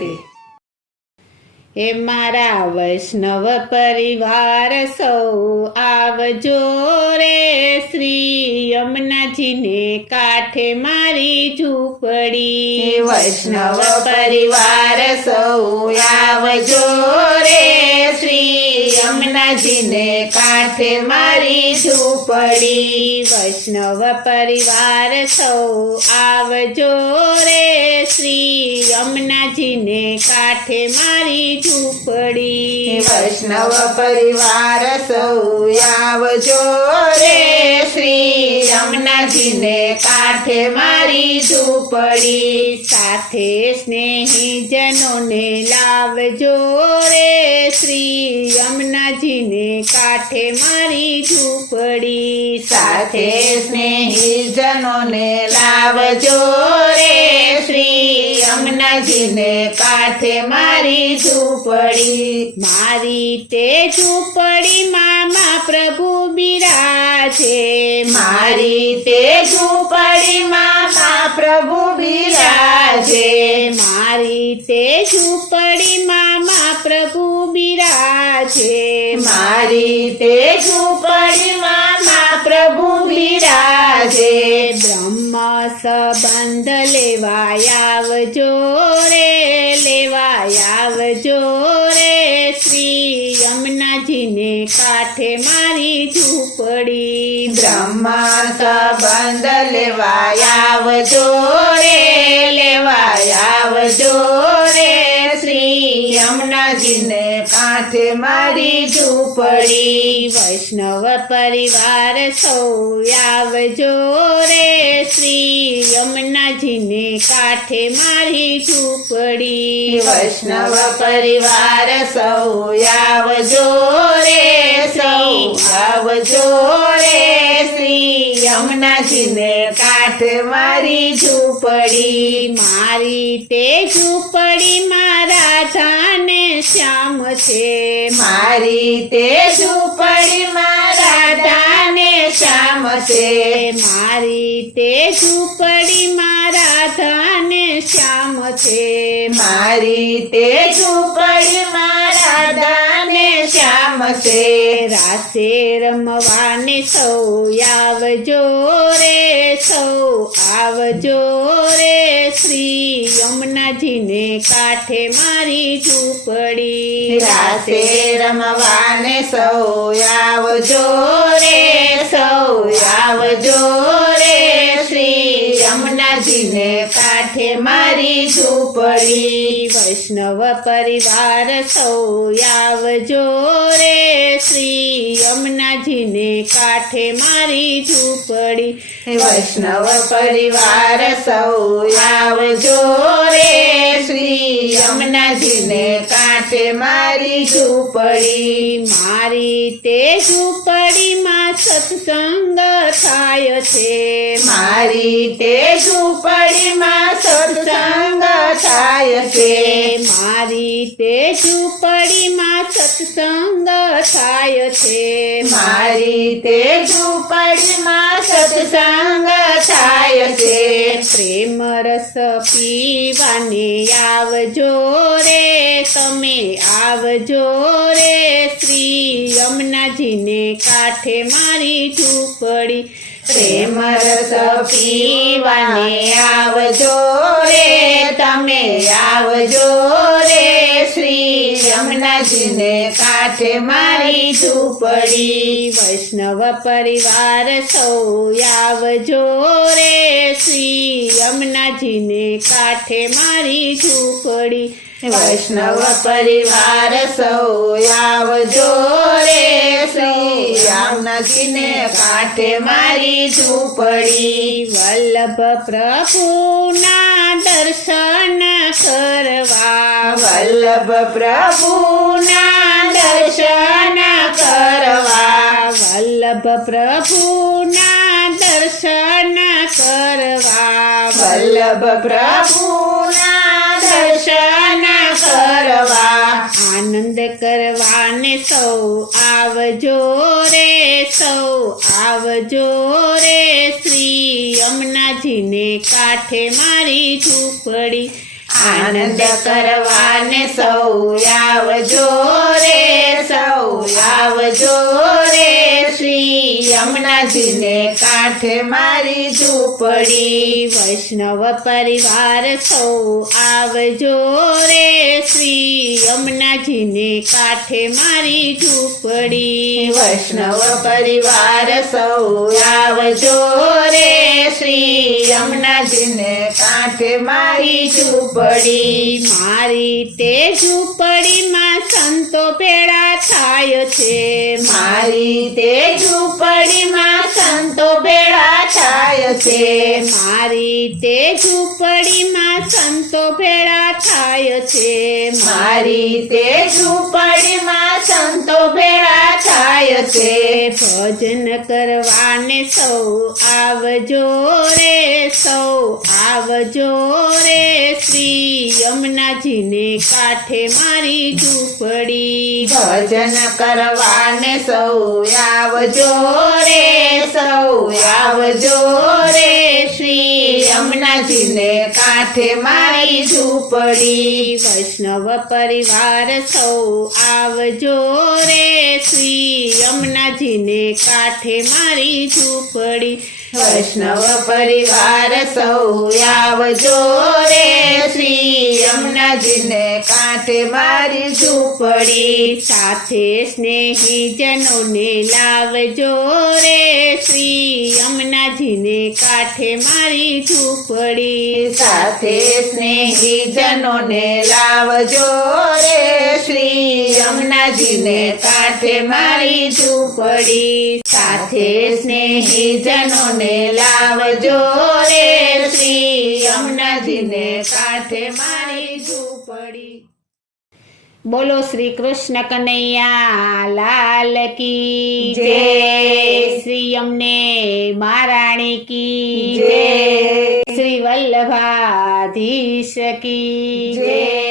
રાધે। હે મારા વૈષ્ણવ પરિવાર સૌ આવજો રે, શ્રી યમુનાજીને કાંઠે મારી ઝૂંપડી। વૈષ્ણવ પરિવાર સૌ આવજો રે, શ્રી યમુનાજીને કાંઠે મારી ઝૂંપડી। વૈષ્ણવ પરિવાર સૌ આવજો રે, શ્રી યમુનાજીને કાંઠે મારી ઝૂંપડી। વૈષ્ણવ પરિવાર સૌ આવજો રે, શ્રી યમુનાજીને કાંઠે મારી ઝૂંપડી। સાથે સ્નેહીજનોને લાવજો રે, શ્રી યમુનાજીને કાંઠે મારી ઝૂંપડી। સાથે સ્નેહીજનોને લાવજો રે, શ્રી યમુનાજીને કાંઠે મારી ઝૂંપડી। મારી તે ઝૂંપડીમાં મહાપ્રભુ બિરાજે, મારી તે ઝૂંપડીમાં મહાપ્રભુ બિરાજે। મારી તે ઝૂંપડીમાં મહાપ્રભુ બિરાજે, મારી તે ઝૂંપડીમાં મહાપ્રભુ બિરાજે। બ્રહ્મ સંબંધ લેવાય આવજો રે, લેવાય આવજો રે, શ્રી યમુનાજીને કાંઠે મારી ઝૂંપડી। બ્રહ્મ સંબંધ લેવાય આવજો રે, લેવાય આવજો રે, શ્રી યમુનાજીને કાંઠે મારી ઝૂંપડી। વૈષ્ણવ પરિવાર સૌ આવજો રે, શ્રી યમુનાજીને કાંઠે મારી ઝૂંપડી। વૈષ્ણવ પરિવાર સૌ આવજો રે, સૌ આવજો રે, શ્રી યમુનાજીને કાંઠે મારી ઝૂંપડી। મારી તે ઝૂંપડીમાં રાધાને શ્યામ છે, મારી તે ઝૂંપડીમાં રાધાને શ્યામ છે। મારી તે ઝૂંપડીમાં રાધાને શ્યામ છે, મારી તે ઝૂંપડીમાં રાધાને શ્યામ છે। રાસે રમવાને સૌ આવજો રે, સૌ આવજો રે, શ્રી યમુનાજીને કાંઠે મારી ઝૂંપડી। રાસે રમવાને સૌ આવજો રે, સૌ આવજો રે, શ્રી યમુનાજીને કાંઠે મારી ઝૂંપડી। વૈષ્ણવ પરિવાર સૌ આવજો રે, શ્રી યમુનાજીને કાંઠે મારી ઝૂંપડી। વૈષ્ણવ પરિવાર સૌ આવજો રે, શ્રી યમુનાજીને કાંઠે મારી ઝૂંપડી। મારી તે ઝૂંપડીમાં સત્સંગ થાય છે, મારી તે ઝૂંપડીમાં સત્સંગ થાય છે। મારી તે ઝૂંપડીમાં સત્સંગ થાય છે, મારી તે ઝૂંપડીમાં સત્સંગ થાય છે। પ્રેમ રસ પીવાને આવજો રે, તમે આવજો રે, શ્રી યમુનાજીને કાંઠે મારી ઝૂંપડી। પ્રેમ રસ પીવાને આવજો રે, તમે આવજો રે, શ્રી યમુનાજીને કાંઠે મારી ઝૂંપડી। વૈષ્ણવ પરિવાર સૌ આવજો રે, શ્રી યમુનાજીને કાંઠે મારી ઝૂંપડી। વૈષ્ણવ પરિવાર સૌ આવજો રે, શ્રી યમુનાજીને કાંઠે મારી ઝૂંપડી। વલ્લભ પ્રભુના દર્શન કરવા, વલ્લભ પ્રભુના દર્શન કરવા, વલ્લભ પ્રભુના દર્શન કરવા, વલ્લભ પ્રભુના દર્શન કરવા। આનંદ કરવાને સૌ આવજો રે, સૌ આવજો રે, શ્રી યમુનાજીને કાંઠે મારી ઝૂંપડી। આનંદ કરવાને સૌ આવજો રે, સૌ આવજો રે, શ્રી યમુનાજીને કાંઠે મારી ઝૂંપડી. વૈષ્ણવ પરિવાર સૌ આવજો રે, શ્રી યમુનાજીને કાંઠે મારી ઝૂંપડી. વૈષ્ણવ પરિવાર સૌ આવજો રે, શ્રી યમુનાજીને કાંઠે મારી ઝૂંપડી. મારી તે ઝૂંપડીમાં સંતો ભેળા થાય છે, મારી તે ઝૂંપડીમાં સંતો ભેળા થાય છે, મારી તે ઝૂંપડીમાં સંતો ભેળા થાય છે. મારી તે ઝૂંપડીમાં સંતો ભેળા થાય છે. ભજન કરવાને સૌ આવજો રે, સૌ આવજો રે, શ્રી યમુનાજીને કાંઠે મારી ઝૂંપડી. ભજન કરવાને સૌ આવજો રે, સૌ આવજો રે, શ્રી યમુનાજીને કાંઠે મારી ઝૂંપડી. વૈષ્ણવ પરિવાર સૌ આવજો રે, શ્રી યમુનાજીને કાંઠે મારી ઝૂંપડી. વૈષ્ણવ પરિવાર સૌ આવજો રે, શ્રી યમુનાજીને કાંઠે મારી ઝૂંપડી. સાથે સ્નેહીજનોને લાવજો રે, શ્રી યમુનાજીને કાંઠે મારી ઝૂંપડી. સાથે સ્નેહીજનોને લાવજો રે, શ્રી યમુનાજીને કાંઠે મારી ઝૂંપડી. સાથે સ્નેહીજનોને લાવજો રે, શ્રી યમુનાજીને કાંઠે મારી ઝૂંપડી. બોલો શ્રી કૃષ્ણ કનૈયા લાલ કી જય. જય, શ્રી યમને મહારાણી કી જય. જય, શ્રી વલ્લભાધીશ કી જય.